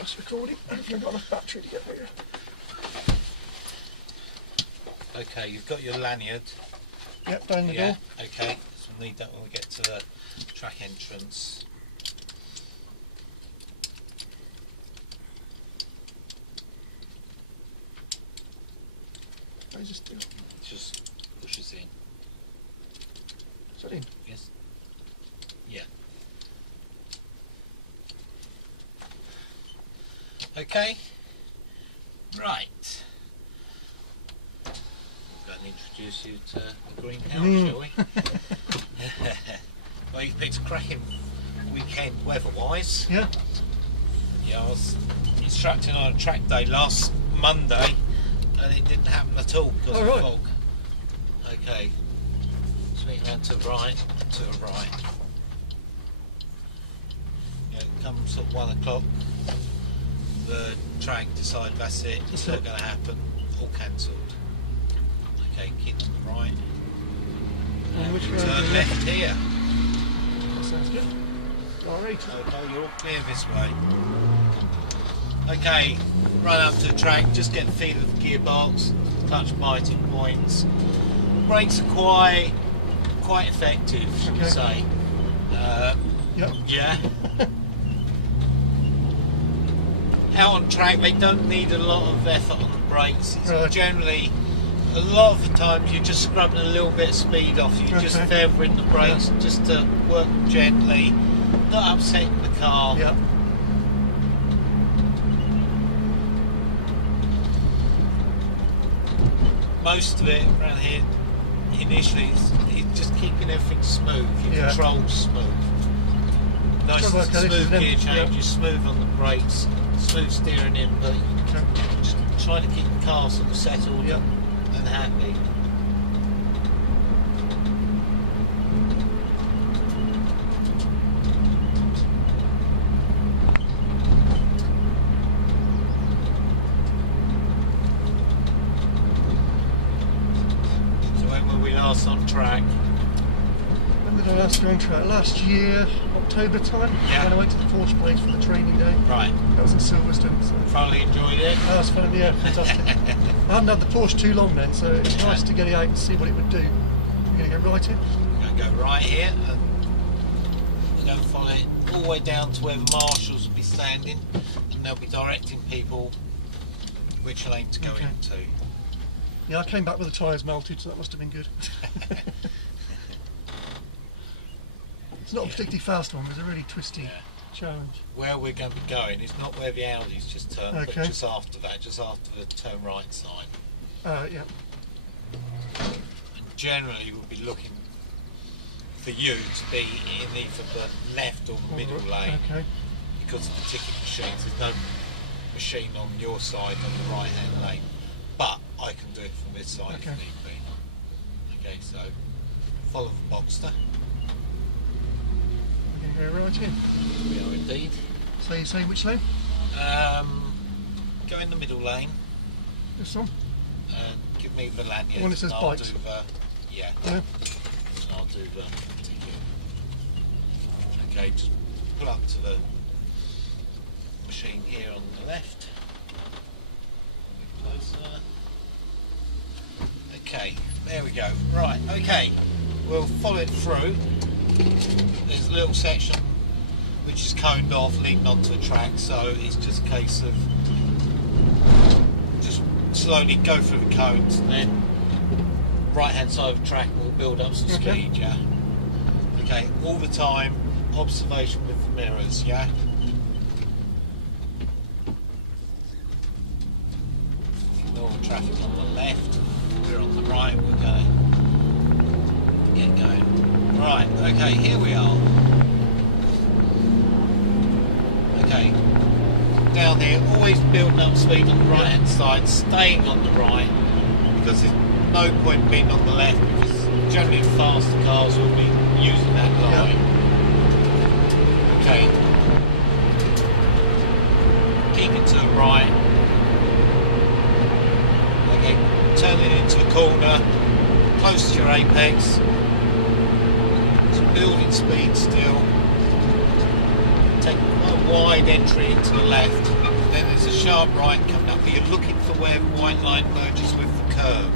that's recording. Hopefully I've got enough battery to get there. Okay, you've got your lanyard. Yep, down the door. Okay, so we'll need that when we get to the track entrance. Where's this do? Just push us in. Is that in? Yes. Yeah. Okay. Right. We're going to introduce you to the greenhouse, shall we? Well, you picked a cracking weekend weather-wise. Yeah. Yeah, I was instructing on a track day last Monday, and it didn't happen at all because of fog. Okay. Swing around to the right, to the right. Yeah, come sort of 1 o'clock. The track decide that's it, it's not going to happen, all cancelled. Okay, keep on the right. And which way? Turn left here. That sounds good. Alright. Okay, you're all clear this way. Okay, run up to the track, just get the feel of the gearbox, clutch biting points. Brakes are quite effective, should we say. Yep. Yeah. Out on track, they don't need a lot of effort on the brakes. It's generally, a lot of the times you're just scrubbing a little bit of speed off. You're just feathering the brakes just to work gently, not upsetting the car. Yep. Most of it around here initially is just keeping everything smooth, your controls smooth. Nice and smooth gear changes, smooth on the brakes, smooth steering in, but just trying to keep the car sort of settled and happy. Last on track. When did I last go on track? Last year, October time. Yeah. When I went to the Porsche place for the training day. Right. That was in Silverstone. So. Thoroughly enjoyed it. That was fun, yeah, fantastic. I hadn't had the Porsche too long then, so it was nice to get it out and see what it would do. We're going to go right in. We're going to go right here and we're going to follow it all the way down to where the marshals will be standing and they'll be directing people which lane to go into. Yeah, I came back with the tyres melted, so that must have been good. It's not a particularly fast one, it was a really twisty challenge. Where we're going to be going is not where the Audi's just turned, but just after that, just after the turn right sign. Yeah. And generally we'll be looking for you to be in either the left or the middle lane because of the ticket machines. There's no machine on your side on the right hand lane. But I can do it from this side if need be. Okay, so follow the Boxster. We're going to go right in. We are indeed. So you say which lane? Go in the middle lane. This one? Give me the lanyard. The one that says bikes? Yeah. And I'll do the ticket. Okay, just pull up to the machine here on the left. Closer. Okay, there we go. Right, okay, we'll follow it through. There's a little section which is coned off leading onto the track, so it's just a case of just slowly go through the cones and then right hand side of the track will build up some speed, yeah? Okay, all the time, observation with the mirrors, yeah? Traffic on the left, we're on the right, we're going to get going. Right, okay, here we are. Okay, down here, always building up speed on the right hand side, staying on the right, because there's no point being on the left, because generally faster cars will be using that line. Okay, keep it to the right. Turning into a corner, close to your apex, it's building speed still, take quite a wide entry into the left, then there's a sharp right coming up, but you're looking for where the white line merges with the curb.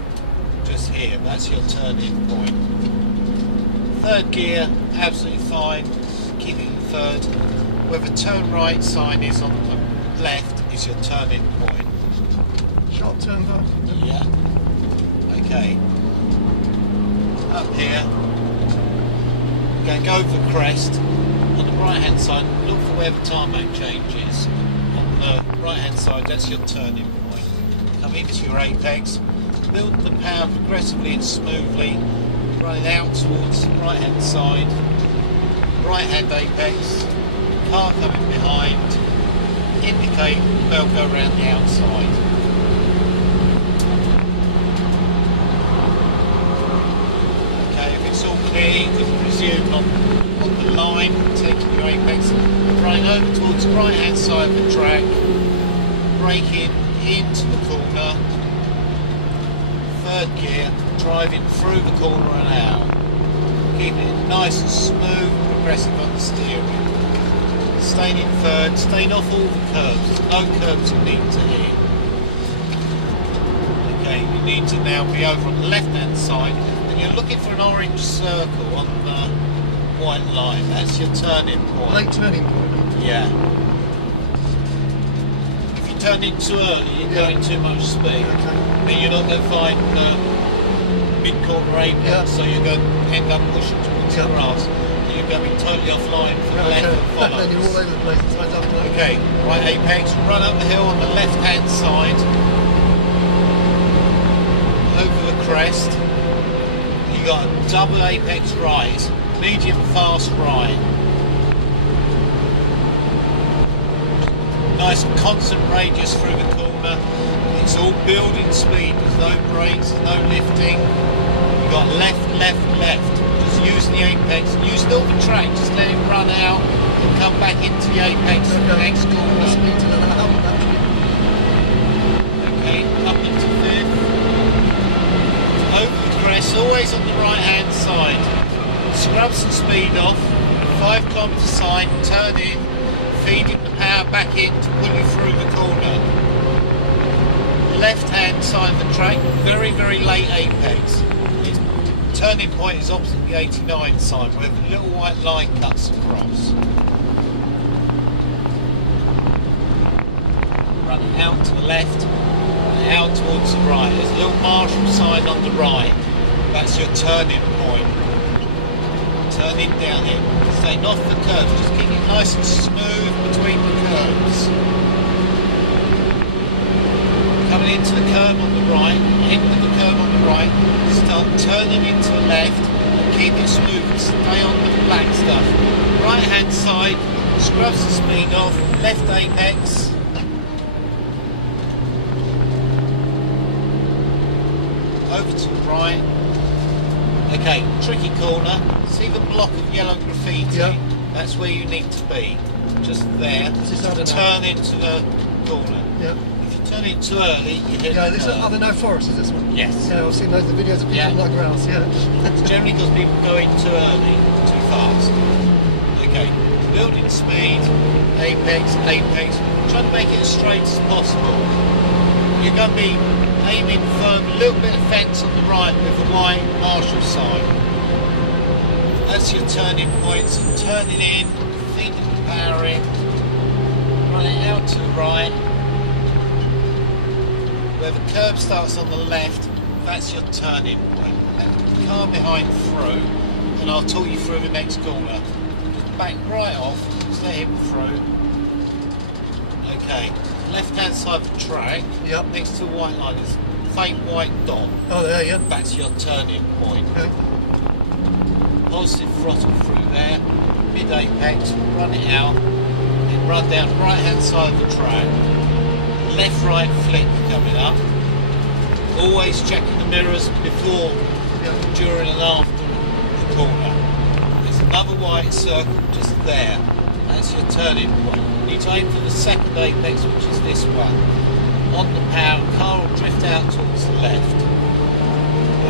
Just here, that's your turning point. Third gear, absolutely fine, keep it in third. Where the turn right sign is on the left is your turning point. Sharp turn back. Yeah. Okay. Up here, we're going to go over the crest. On the right hand side, look for where the tarmac changes. On the right hand side, that's your turning point. Come into your apex, build the power progressively and smoothly, running out towards the right hand side, right hand apex, car coming behind, indicate they'll go around the outside. Okay, if it's all clear, you can resume on the line, taking your apex, running over towards the right hand side of the track, braking into the corner, third gear, driving through the corner and out, keeping it nice and smooth, progressive on the steering. Staying in third, staying off all the curbs. There's no curbs you need to hit. Okay, you need to now be over on the left hand side and you're looking for an orange circle on the white line. That's your turning point. Late turning point. Yeah. If you turn in too early, you're going too much speed. Okay. Then you're not going to find mid-corner apex, so you're going to end up pushing towards the grass. You're going to be totally offline for the left and follow. Then you're all over the place. It's like that. Okay, right apex, run up the hill on the left hand side, over the crest. You got a double apex right, medium fast right. Nice and constant radius through the corner. It's all building speed. There's no brakes, no lifting. You got left, left, left. Use the apex, use all the track, just let it run out and come back into the apex for the next corner. Okay, up into fifth. Over the crest, always on the right hand side. Scrub some speed off, 5 km sign, turn in, feeding the power back in to pull you through the corner. Left hand side of the track, very, very late apex. Turning point is opposite the 89 sign where the little white line cuts across. Running out to the left, running out towards the right. There's a little marshal sign on the right. That's your turning point. Turning down it, staying off the curves, just keep it nice and smooth between the curves. Coming into the curve on the right, into the curve on the right, start turning into the left and keep it smooth and stay on the black stuff. Right hand side, scrubs the speed off, left apex. Over to the right. Okay, tricky corner. See the block of yellow graffiti? Yeah. That's where you need to be. Just there. Turn into the corner. Yeah. Turn it too early, you hit yeah, the this curb. Are there no forests, is this one? Yes. Yeah, I've seen loads of videos of people on that grass, yeah. It's generally because people go in too early, too fast. Okay, building speed, apex, apex, try to make it as straight as possible. You're going to be aiming for a little bit of fence on the right with a white marshal sign. That's your turning point, so turning in, feeding the power in, running out to the right. Where the curb starts on the left, that's your turning point. Let the car behind through, and I'll talk you through the next corner. Just back right off, just let him through. Okay, left hand side of the track, yep. Next to the white line is a faint white dot. Oh, there, yeah. That's your turning point. Okay. Positive throttle through there, mid apex, run it out, then run down the right hand side of the track. Left right flick coming up. Always checking the mirrors before, during and after the corner. There's another white circle just there. That's your turning point. You need to aim for the second apex, which is this one. On the power, car will drift out towards the left.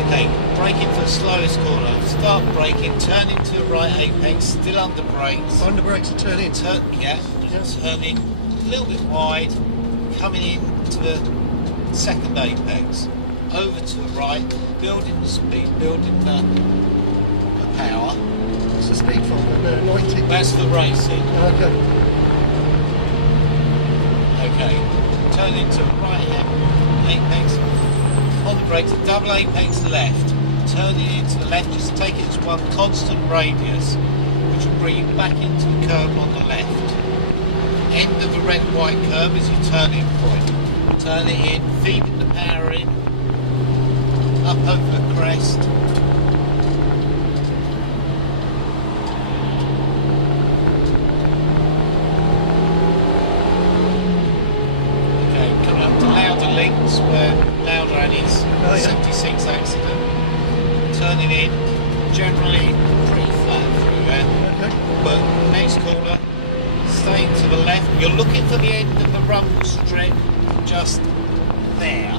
Okay, braking for the slowest corner. Start braking, turn into the right apex, still under brakes. Under brakes and turn in. Yeah, turning a little bit wide, coming into the second apex, over to the right, building the speed, building the power. What's the speed from? 90? That's for racing. Okay. Okay, turn into the right hand apex, on the brakes, double apex left, turn it into the left, just take it as one constant radius, which will bring you back into the curve on the left. End of the red and white curve is your turning point. Turn it in, feeding the power in, up over the crest. Okay, coming up to Louder links where Louder had his 76 accident. Turning in, generally pretty flat through there. Okay. But next corner, staying to the left. You're looking for the end of the rumble strip, just there.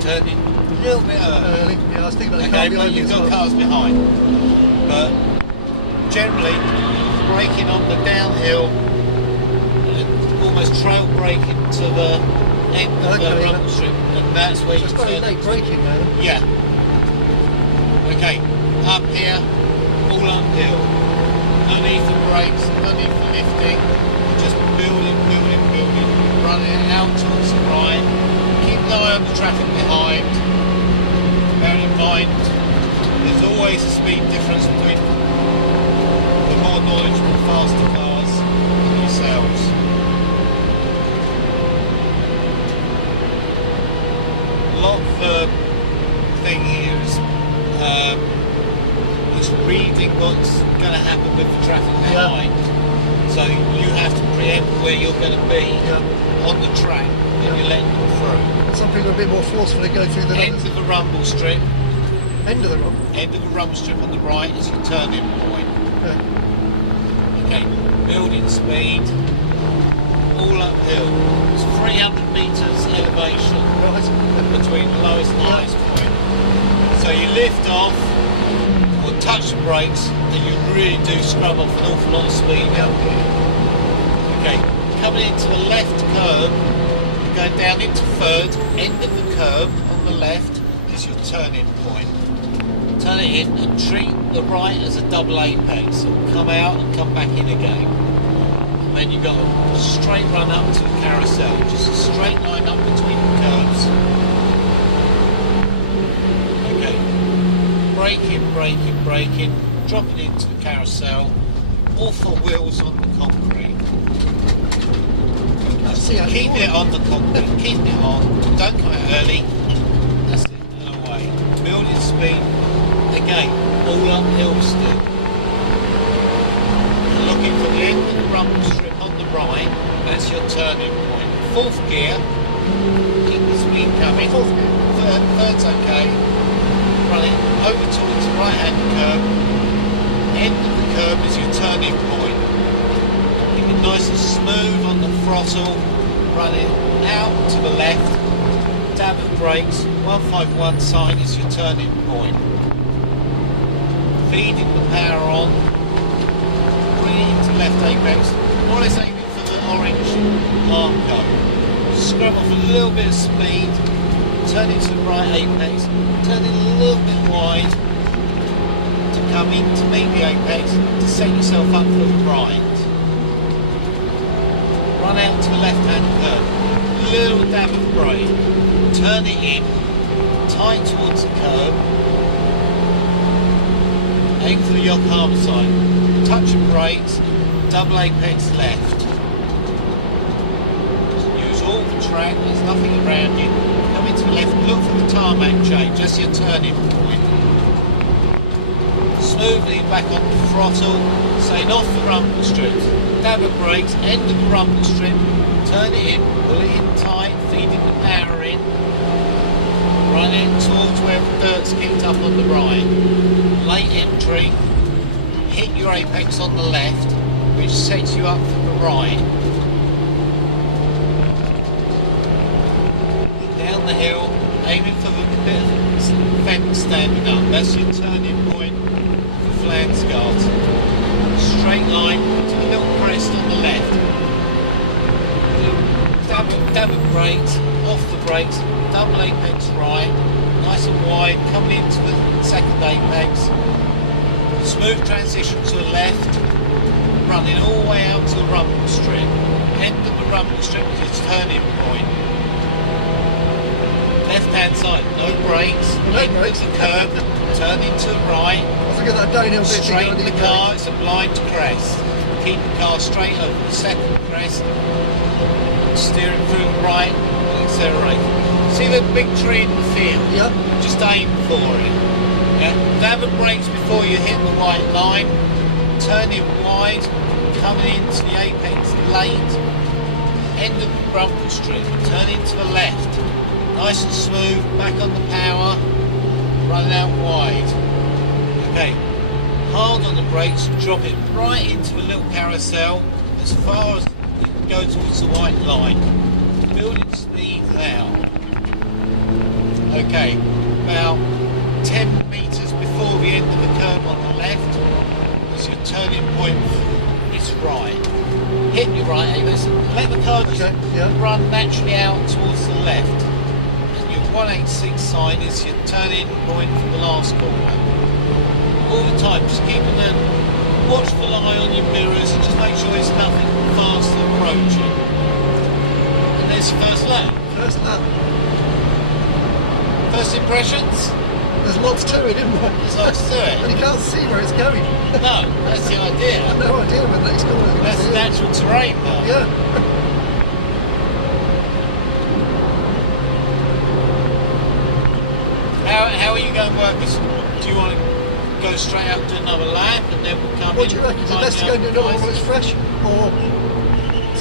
Turning a little bit early. Yeah, I was thinking about the car Okay, but behind you've me as got well. cars behind. But generally, braking on the downhill, and almost trail braking to the end of the Okay, rumble strip, and that's where So you it's very turn. late braking now. Yeah. Okay, up here, all uphill. No need for brakes, no need for lifting. Just building, running out towards the right. Keep an eye on the traffic behind. Bear in mind, there's always a speed difference between the more knowledgeable, faster cars and yourselves. A lot of the thing here is reading what's going to happen with the traffic behind. So you have to preempt where you're going to be on the track when you're letting them through. Some people are a bit more forceful to go through the End of the rumble strip. End of the rumble? End of the rumble strip on the right is your turning point. Okay. Okay, building speed, all uphill. It's 300 metres elevation between the lowest and highest point. So you lift off, or touch the brakes, and you really do scrub off an awful lot of speed out here. Okay, coming into the left curve, you're going down into third, end of the curve on the left is your turning point. Turn it in and treat the right as a double apex. It'll come out and come back in again. And then you've got a straight run up to the carousel, just a straight line up between the curves. Okay, braking, dropping into the carousel, all four wheels on the concrete. Keep it on the concrete, keep it on, don't come out early, that's it, and away. Building speed, again, all uphill still. Looking for the end of the rumble strip on the right, that's your turning point. Fourth gear, keep the speed coming. Fourth gear. Third's okay. Run it over towards the right hand curve. End of the curve is your turning point. Keep it nice and smooth on the throttle. Run it out to the left. Dab of brakes. 151 sign is your turning point. Feeding the power on. Bring it into left apex. More or less aiming for the orange marker. Scrub off a little bit of speed. Turn it to the right apex. Turn it a little bit wide to come in to meet the apex to set yourself up for the right. Run out to the left hand curve. Little dab of brake. Turn it in. Tight towards the curve. Aim for the Yokohama side. Touch of brakes. Double apex left. Use all the track. There's nothing around you. Come into the left. Look for the tarmac change. That's your turning point. Smoothly back on the throttle. Staying off the rumble strips. Dab of brakes. End of the rumble strip. Turn it in. Pull it in tight. Feeding the power in. Run in towards where the dirt's kicked up on the right. Late entry. Hit your apex on the left, which sets you up for the right. Down the hill, aiming for the bit of fence standing up. That's your turning point for Flansgard. Straight line to the little crest on the left. down with brakes, off the brakes, double apex right, nice and wide, coming into the second apex, smooth transition to the left, running all the way out to the rumble strip, end of the rumble strip is its turning point, left hand side, no brakes, end of the curve, turning to the right, straighten the car, it's a blind crest, keep the car straight over the second crest, steering through the right, accelerate. See the big tree in the field? Yep. Just aim for it. Yeah? Grab the brakes before you hit the white line, turn it wide, coming into the apex late, end of the rumble strip, turn into the left, nice and smooth, back on the power, running out wide. Okay, hard on the brakes, drop it right into the little carousel as far as you can go towards the white line. Building speed now. Okay, about 10 metres before the end of the curve on the left, as your turning point is right. Hit your right, let the car just run naturally out towards the left. And your 186 sign is your turning point for the last corner. All the time, just keeping a watchful eye on your mirrors and just make sure there's nothing fast approaching. And there's your first lap. First lap. First impressions? There's lots to it, isn't there? There's lots to it. And you can't see where it's going. No, that's the idea. I've no idea where the next corner is. That's the natural terrain though. Yeah. How are you going to work this? Do you want to go straight up to another lap and then we'll come What in? do you reckon? Is it best to go and do another one when it's fresh? Or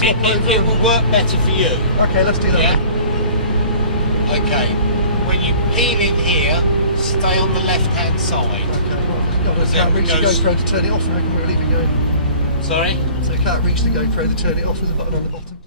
it will work better for you. Okay, let's do that. Yeah? Okay. When you peel in here, stay on the left hand side. Okay, well, can't reach the GoPro to turn it off, I reckon we're leaving going. Sorry? So can't reach the GoPro to turn it off, there's a button on the bottom.